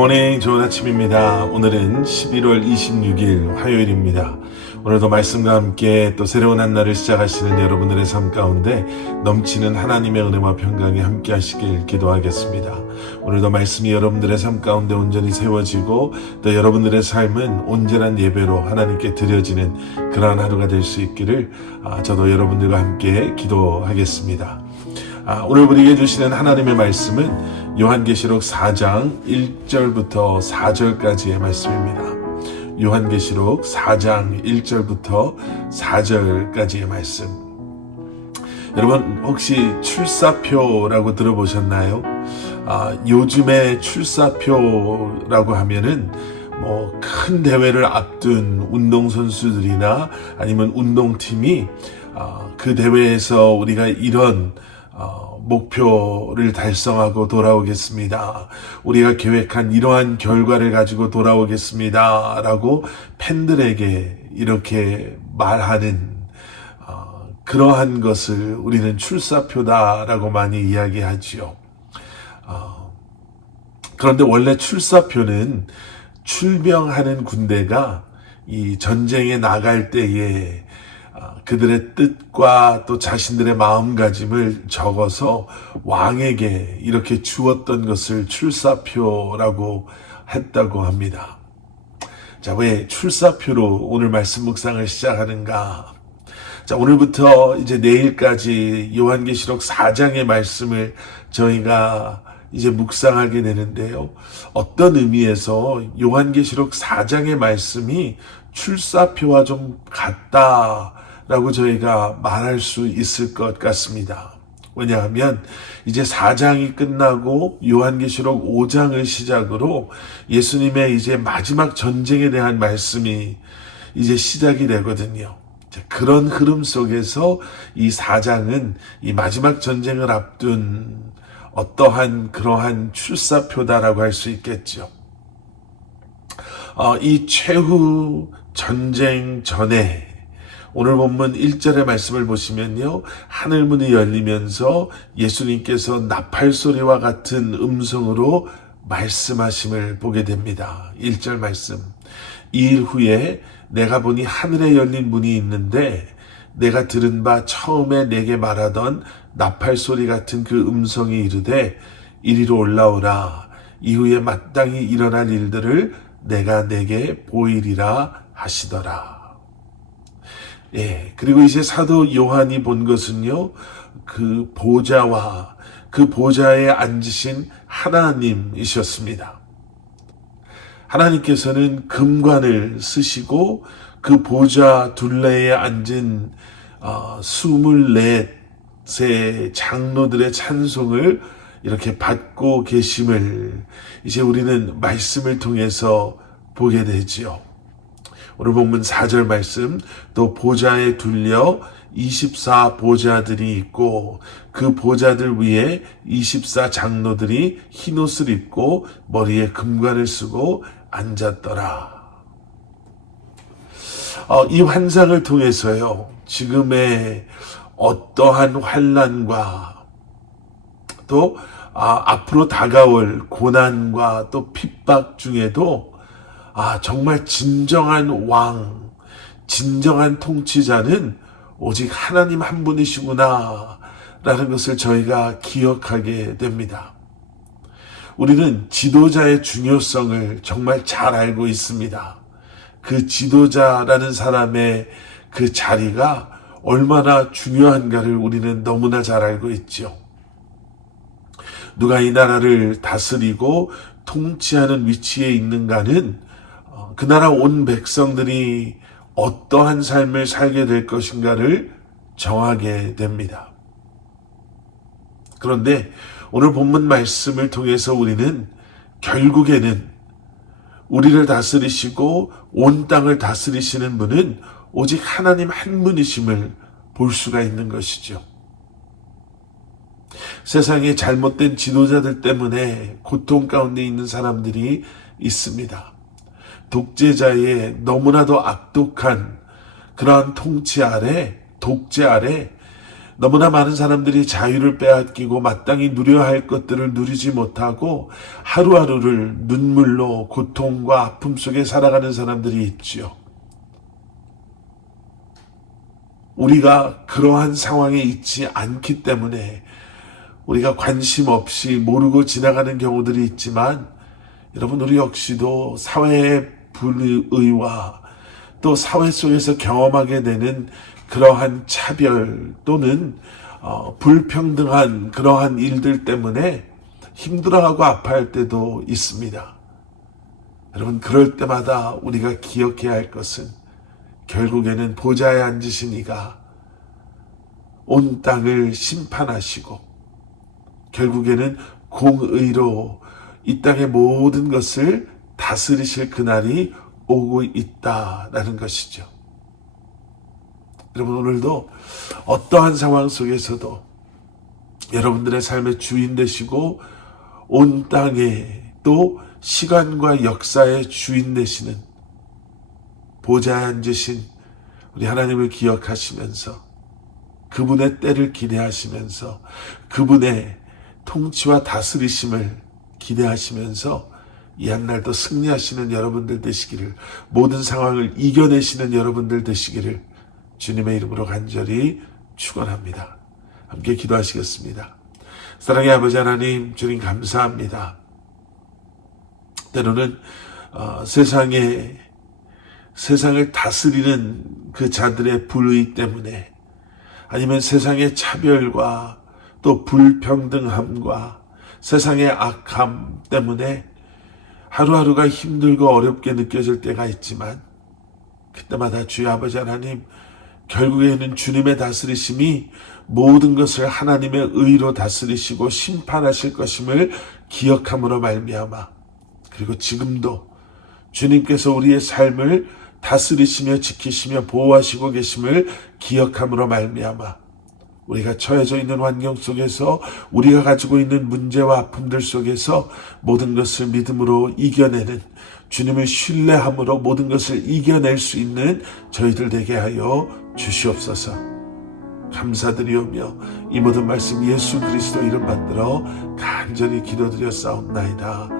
굿모닝 좋은 아침입니다. 오늘은 11월 26일 화요일입니다. 오늘도 말씀과 함께 또 새로운 한 날을 시작하시는 여러분들의 삶 가운데 넘치는 하나님의 은혜와 평강이 함께 하시길 기도하겠습니다. 오늘도 말씀이 여러분들의 삶 가운데 온전히 세워지고 또 여러분들의 삶은 온전한 예배로 하나님께 드려지는 그러한 하루가 될 수 있기를 아, 저도 여러분들과 함께 기도하겠습니다. 아, 오늘 우리에게 주시는 하나님의 말씀은 요한계시록 4장 1절부터 4절까지의 말씀입니다. 요한계시록 4장 1절부터 4절까지의 말씀. 여러분 혹시 출사표라고 들어보셨나요? 아, 요즘에 출사표라고 하면은 뭐 큰 대회를 앞둔 운동선수들이나 아니면 운동팀이 아, 그 대회에서 우리가 이런 어, 목표를 달성하고 돌아오겠습니다. 우리가 계획한 이러한 결과를 가지고 돌아오겠습니다. 라고 팬들에게 이렇게 말하는 어, 그러한 것을 우리는 출사표다라고 많이 이야기하지요. 어, 그런데 원래 출사표는 출병하는 군대가 이 전쟁에 나갈 때에 아, 그들의 뜻과 또 자신들의 마음가짐을 적어서 왕에게 이렇게 주었던 것을 출사표라고 했다고 합니다. 자, 왜 출사표로 오늘 말씀 묵상을 시작하는가? 자, 오늘부터 이제 내일까지 요한계시록 4장의 말씀을 저희가 이제 묵상하게 되는데요. 어떤 의미에서 요한계시록 4장의 말씀이 출사표와 좀 같다라고 저희가 말할 수 있을 것 같습니다. 왜냐하면 이제 4장이 끝나고 요한계시록 5장을 시작으로 예수님의 이제 마지막 전쟁에 대한 말씀이 이제 시작이 되거든요. 그런 흐름 속에서 이 4장은 이 마지막 전쟁을 앞둔 어떠한 그러한 출사표다라고 할 수 있겠죠. 어, 이 최후 전쟁 전에 오늘 본문 1절의 말씀을 보시면요. 하늘 문이 열리면서 예수님께서 나팔 소리와 같은 음성으로 말씀하심을 보게 됩니다. 1절 말씀. 이일 후에 내가 보니 하늘에 열린 문이 있는데 내가 들은 바 처음에 내게 말하던 나팔 소리 같은 그 음성이 이르되 이리로 올라오라. 이후에 마땅히 일어날 일들을 내가 내게 보이리라 하시더라. 예. 그리고 이제 사도 요한이 본 것은요, 그 보좌와 그 보좌에 앉으신 하나님이셨습니다. 하나님께서는 금관을 쓰시고 그 보좌 둘레에 앉은 어, 24 세 장로들의 찬송을 이렇게 받고 계심을 이제 우리는 말씀을 통해서 보게 되지요. 오늘 본문 4절 말씀 또 보좌에 둘려 24 보좌들이 있고 그 보좌들 위에 24 장로들이 흰 옷을 입고 머리에 금관을 쓰고 앉았더라. 어, 이 환상을 통해서요. 지금의 어떠한 환란과 또 아, 앞으로 다가올 고난과 또 핍박 중에도 아, 정말 진정한 왕, 진정한 통치자는 오직 하나님 한 분이시구나 라는 것을 저희가 기억하게 됩니다. 우리는 지도자의 중요성을 정말 잘 알고 있습니다. 그 지도자라는 사람의 그 자리가 얼마나 중요한가를 우리는 너무나 잘 알고 있죠. 누가 이 나라를 다스리고 통치하는 위치에 있는가는 어, 그 나라 온 백성들이 어떠한 삶을 살게 될 것인가를 정하게 됩니다. 그런데 오늘 본문 말씀을 통해서 우리는 결국에는 우리를 다스리시고 온 땅을 다스리시는 분은 오직 하나님 한 분이심을 볼 수가 있는 것이죠. 세상에 잘못된 지도자들 때문에 고통 가운데 있는 사람들이 있습니다. 독재자의 너무나도 악독한 그러한 통치 아래, 독재 아래 너무나 많은 사람들이 자유를 빼앗기고 마땅히 누려야 할 것들을 누리지 못하고 하루하루를 눈물로 고통과 아픔 속에 살아가는 사람들이 있지요. 우리가 그러한 상황에 있지 않기 때문에 우리가 관심 없이 모르고 지나가는 경우들이 있지만 여러분 우리 역시도 사회의 불의와 또 사회 속에서 경험하게 되는 그러한 차별 또는 어, 불평등한 그러한 일들 때문에 힘들어하고 아파할 때도 있습니다. 여러분 그럴 때마다 우리가 기억해야 할 것은 결국에는 보좌에 앉으신 이가 온 땅을 심판하시고 결국에는 공의로 이 땅의 모든 것을 다스리실 그날이 오고 있다라는 것이죠. 여러분 오늘도 어떠한 상황 속에서도 여러분들의 삶의 주인 되시고 온 땅에 또 시간과 역사의 주인 되시는 보좌에 앉으신 우리 하나님을 기억하시면서 그분의 때를 기대하시면서 그분의 통치와 다스리심을 기대하시면서 이 한날도 승리하시는 여러분들 되시기를 모든 상황을 이겨내시는 여러분들 되시기를 주님의 이름으로 간절히 축원합니다. 함께 기도하시겠습니다. 사랑의 아버지 하나님 주님 감사합니다. 때로는 어, 세상에 세상을 다스리는 그 자들의 불의 때문에 아니면 세상의 차별과 또 불평등함과 세상의 악함 때문에 하루하루가 힘들고 어렵게 느껴질 때가 있지만 그때마다 주여 아버지 하나님 결국에는 주님의 다스리심이 모든 것을 하나님의 의로 다스리시고 심판하실 것임을 기억함으로 말미암아 그리고 지금도 주님께서 우리의 삶을 다스리시며 지키시며 보호하시고 계심을 기억함으로 말미암아 우리가 처해져 있는 환경 속에서 우리가 가지고 있는 문제와 아픔들 속에서 모든 것을 믿음으로 이겨내는 주님을 신뢰함으로 모든 것을 이겨낼 수 있는 저희들 되게 하여 주시옵소서. 감사드리오며 이 모든 말씀 예수 그리스도 이름 받들어 간절히 기도드려 싸움나이다.